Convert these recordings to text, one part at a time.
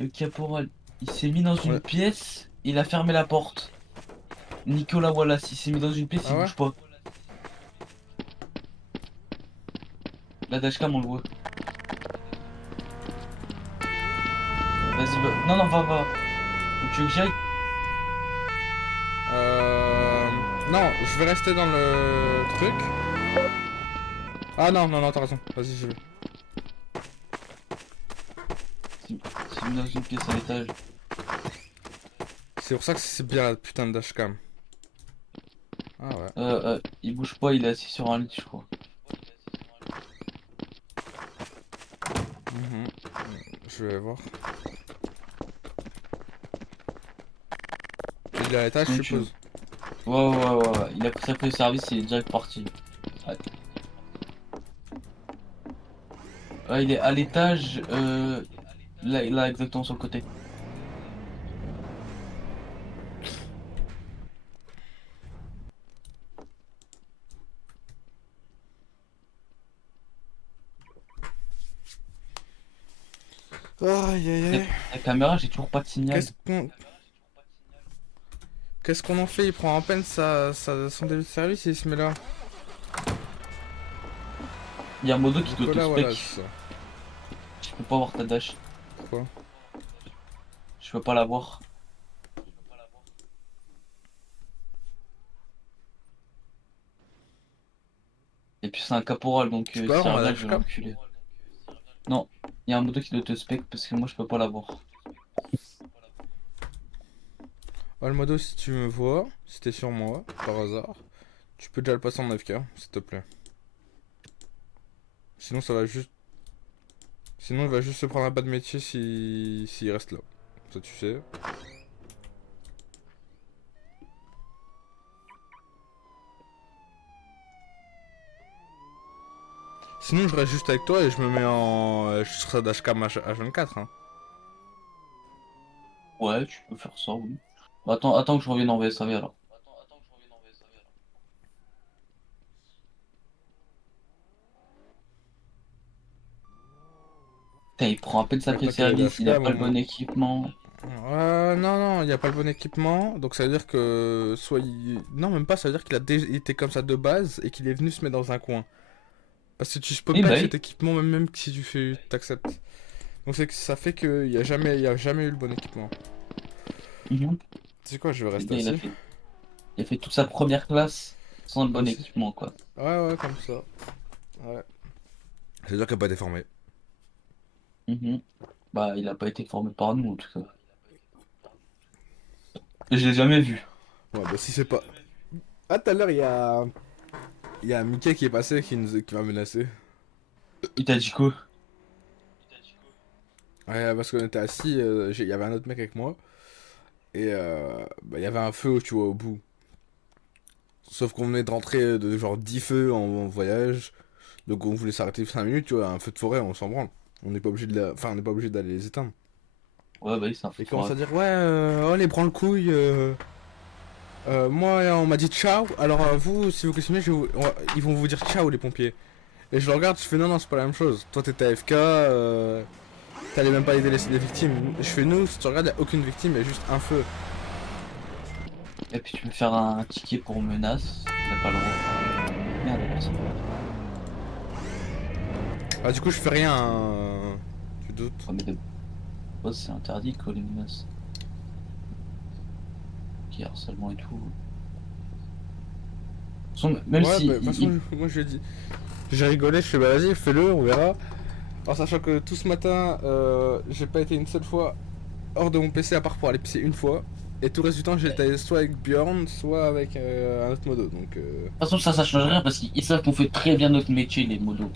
Le caporal, il s'est mis dans une Ouais. pièce, il a fermé la porte. Nicolas Wallace, il s'est mis dans une pièce, Ah il ouais? bouge pas. La dashcam, on le voit. Vas-y, va. Non, non, va. Où tu veux que j'aille? Non, je vais rester dans le truc. Ah non, non, non, t'as raison. Vas-y, j'y vais. Il s'est mis dans une pièce à l'étage. C'est pour ça que c'est bien la putain de dashcam. Ah ouais. Il bouge pas, il est assis sur un lit, je crois. Mhm. Je vais voir. Il est à l'étage, je Sinon, tu veux. suppose. Ouais. Il a pris sa clé de service, il est direct parti. Ouais. Ouais, il est à l'étage, là, exactement sur le côté. Aïe aïe La, aïe. la caméra, j'ai toujours pas de signal. Qu'est-ce qu'on Qu'est-ce qu'on en fait? Il prend en peine son début de service et il se met là. Il y a un modo qui Nicolas t'auto-spec. Wallace. Je peux pas voir ta dash. Quoi? Je peux pas la voir. Et puis c'est un caporal, donc Tu peux s'il avoir ma revient, je vais dashcam? l'enculer. Non, il y a un modo qui t'auto-spec parce que moi, je peux pas la voir. Oh, le modo, si tu me vois, si t'es sur moi, par hasard, tu peux déjà le passer en 9K, s'il te plaît. Sinon, ça va juste. Sinon, il va juste se prendre un bas de métier s'il reste là. Ça, tu sais. Sinon, je reste juste avec toi et je me mets en. Je serai dashcam H24. Hein. Ouais, tu peux faire ça, oui. Bah, attends que je revienne en VSAV alors. Putain, il prend à peine sa Ouais, clé de tant qu'il est service, il a dashcam, pas au le bon moins. équipement. Non, non, il n'y a pas le bon équipement. Donc ça veut dire que. Soit il. Non, même pas, ça veut dire qu'il a déjà été comme ça de base et qu'il est venu se mettre dans un coin. Parce que tu peux Oui, pas bah avec cet oui. équipement, même si tu fais. T'acceptes. Donc c'est que ça fait qu'il y a jamais eu le bon équipement. Mhm. Tu sais quoi, je vais Le rester gars, assis. il a fait toute sa première classe sans le bon Assis. équipement, quoi. Ouais, comme ça. Ouais. C'est dire qu'il n'a pas été formé. Mhm. Bah, il a pas été formé par nous, en tout cas. Je l'ai jamais vu. Ouais, bah si c'est pas. Ah, tout à l'heure, il y a. Il y a Mickey qui est passé qui m'a menacé. Il t'a dit quoi? Ouais, parce qu'on était assis, il y avait un autre mec avec moi. Et bah, il y avait un feu, tu vois, au bout. Sauf qu'on venait de rentrer de genre 10 feux en voyage. Donc on voulait s'arrêter 5 minutes, tu vois, un feu de forêt, on s'en branle. On n'est pas obligé de Enfin, on n'est pas obligé d'aller les éteindre. Ouais, bah oui, c'est un feu Et de commence forêt. à dire, ouais, oh les branle-couilles, moi on m'a dit ciao, alors vous, si vous continuez, ils vont vous dire ciao les pompiers. Et je le regarde, je fais non, non, c'est pas la même chose. Toi t'étais AFK, t'allais même pas aider les victimes. Je fais nous, si tu regardes, y a aucune victime, y a juste un feu. Et puis tu peux faire un ticket pour menace. Il a pas le droit. Merde, la personne. Ah, du coup, je fais rien, tu doutes. Ouais, mais de base, c'est interdit, quoi, les menaces. Qui harcèlement et tout. Même Ouais, bah, si de toute façon, moi je lui ai dit. J'ai rigolé, je fais bah vas-y, fais-le, on verra. En sachant que tout ce matin, j'ai pas été une seule fois hors de mon PC à part pour aller pisser une fois. Et tout le reste du temps, j'étais soit avec Bjorn, soit avec un autre modo. Donc, de toute façon, ça change rien parce qu'ils savent qu'on fait très bien notre métier, les modos.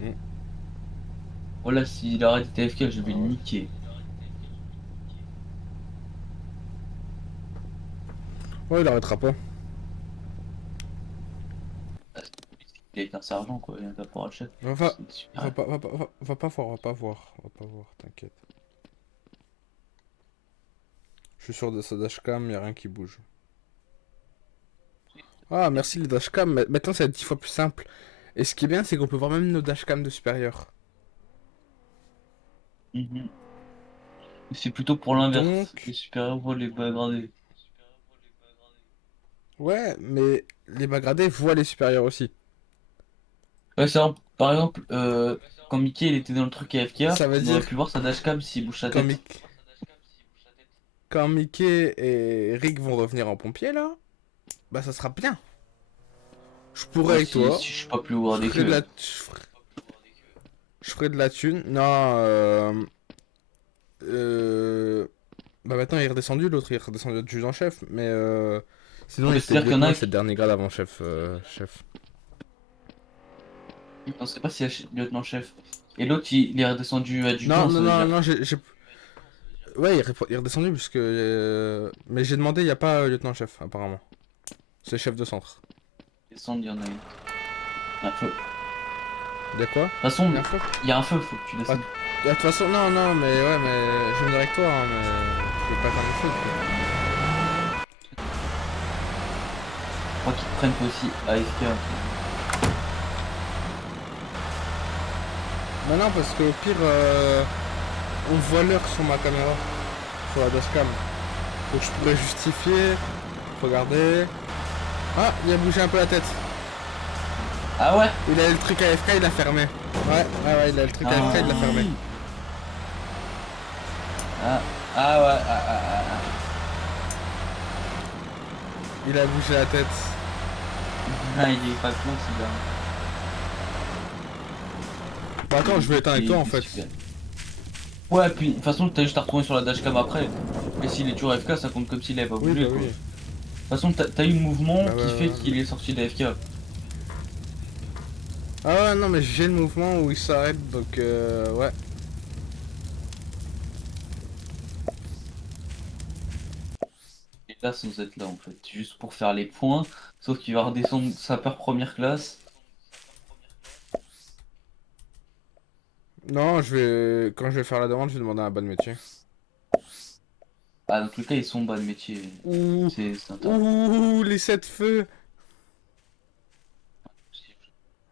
hmm. Voilà, s'il arrête de TFK, je vais Ah le ouais. niquer. Ouais, il arrêtera pas. Il est un sergent, quoi, il est un caporal-chef. Va, va, C'est super. va pas voir, va pas voir, t'inquiète. Je suis sûr de sa dashcam, y a rien qui bouge. Ah, merci les dashcams, maintenant ça va être 10 fois plus simple. Et ce qui est bien, c'est qu'on peut voir même nos dashcams de supérieur. Mhm. C'est plutôt pour l'inverse. Les Donc, supérieurs voient les bas gradés. ouais, mais les bas gradés voient les supérieurs aussi. Ouais, c'est vrai, par exemple, quand Mickey il était dans le truc AFK, Ça veut on aurait dire, pu voir sa dashcam s'il bouge sa quand, tête. quand Mickey et Rick vont revenir en pompier, là, bah ça sera bien. Je pourrais Ouais, avec si toi, je suis pas plus je gradé ferai de qu'eux. la, je ferai de la thune. Non, bah maintenant il est redescendu, l'autre il est redescendu de juge en chef, mais sinon Ouais, il était c'est-à-dire qu'il y en a lieutenant, un c'est le qui... dernier grade avant chef. Chef. On sait pas s'il y a lieutenant-chef. Et l'autre, il est redescendu Non, adjudant, non, ça veut non, dire. non, ouais, il est redescendu puisque. Mais j'ai demandé, il n'y a pas lieutenant-chef apparemment. C'est chef de centre. Descendre, il y en a une. Il y a un feu. De De quoi? toute façon, Il y a un feu? il y a un feu, faut que tu Ah, descendes. de toute façon, non, non, mais ouais, mais je viendrai avec toi, hein, mais je vais pas faire le feu du coup. Je crois qu'ils te prennent toi aussi AFK. Bah non, parce qu'au pire, on voit l'heure sur ma caméra, sur la dashcam. Donc je pourrais justifier, regarder. Ah, il a bougé un peu la tête. Ah ouais? Il a le truc AFK, il l'a fermé. Ouais, ouais, ouais, il a le truc AFK, il l'a fermé. Ah, ah, ah ouais, Il a bougé la tête. ah, il est pas con, celui-là. Bon, attends, je vais éteindre avec toi en Il est fait. super. Ouais, puis de toute façon, t'as juste à retrouver sur la dashcam après. Et s'il est toujours AFK, ça compte comme s'il avait pas Oui, bah bougé, quoi. De oui. toute façon, t'as eu le mouvement Bah ouais, qui fait ouais. qu'il est sorti d'AFK. Ah ouais, non, mais j'ai le mouvement où il s'arrête, donc ouais. Et là, sans être là, en fait. Juste pour faire les points. Sauf qu'il va redescendre sapeur première classe. Non, quand je vais faire la demande, je vais demander un bas de métier. Ah, dans tous les cas, ils sont bas de métier. Ouh, C'est interdit. ouh, les 7 feux.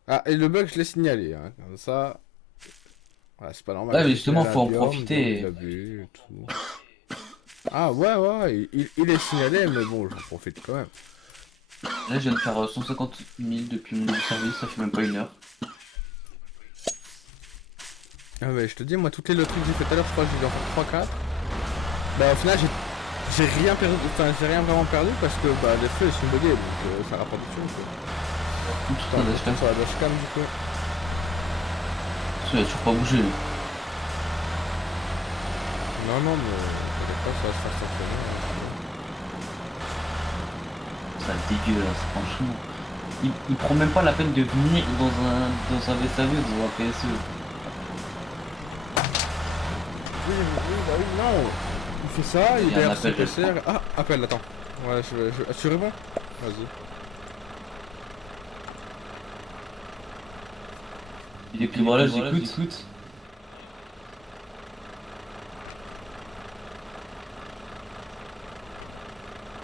Ah, et le bug, je l'ai signalé, hein. Comme ça, ouais, c'est pas normal. Ouais, mais J'ai justement, signalé à faut en Bjorn, il profiter. l'a vu et tout. Ah ouais, ouais, il est signalé, mais bon, j'en profite quand même. Là, je viens de faire 150 000 depuis mon service, ça fait même pas une heure. Ah mais je te dis, moi, toutes les loteries que j'ai fait tout à l'heure, je crois que j'ai dû en faire 3-4. Bah au final, j'ai rien perdu, enfin, j'ai rien vraiment perdu parce que bah, les feux ils sont buggés, donc ça rapporte du tout. Tout Attends, ça, je dashcam. retourne sur la dashcam du coup. Ça, il a toujours pas bougé. Non, non, mais t'inquiète pas, ça va se faire sanctionner. Ça dégueulasse, franchement. Il prend même pas la peine de venir dans un VSAV, dans un PSE. Oui, oui, bah oui, non. Il fait ça, il est Il y a un derrière son appel, je le PC. prends. Ah, appel, attends. Ouais, tu réponds? Vas-y. Il est plus voilà, j'écoute.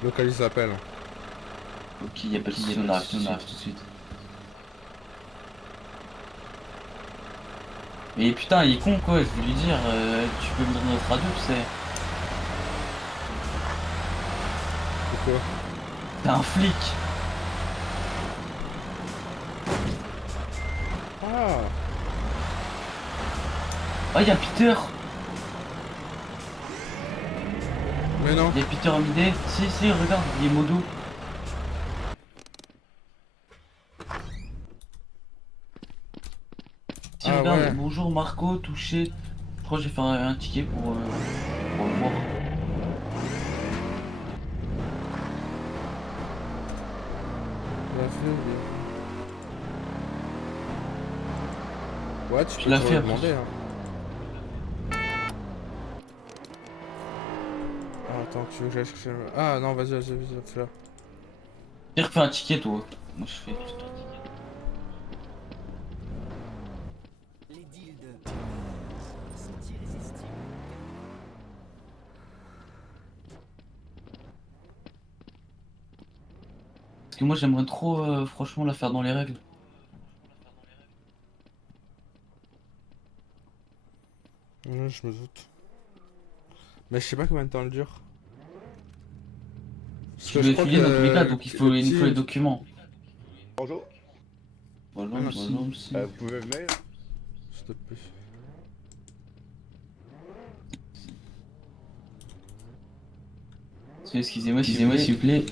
Localise l'appel. Ok, il y a pas de soucis, on arrive tout de suite. Mais putain, il est con quoi, je vais lui dire, tu peux venir dans notre radio, tu sais. Pourquoi? T'es un flic. Ah. Oh, il y a Peter. Mais non. Il y a Peter Amidé. Si, regarde, il est modo. Si, Ah regarde, ouais. bonjour Marco, touché. Je crois que j'ai fait un ticket pour le voir. Bien fait, bien fait. Ouais, tu Tu peux l'as toujours fait le après. demander, hein. Ah, attends, tu veux que j'aille chercher Ah non, vas-y, fais-le. J'ai refait un ticket, toi. Moi, je fais juste un ticket. Les deals de Timber sont irrésistibles. Parce que moi, j'aimerais trop, franchement, la faire dans les règles. Ouais, je me doute. Mais je sais pas combien de temps elle dure. Parce Tu que veux je crois filer dans tous les cas, que donc il nous faut le les petit... documents. Bonjour, Bonjour, Ah, merci. bonjour, monsieur. vous pouvez venir? S'il te plaît. Excusez-moi, s'il vous plaît.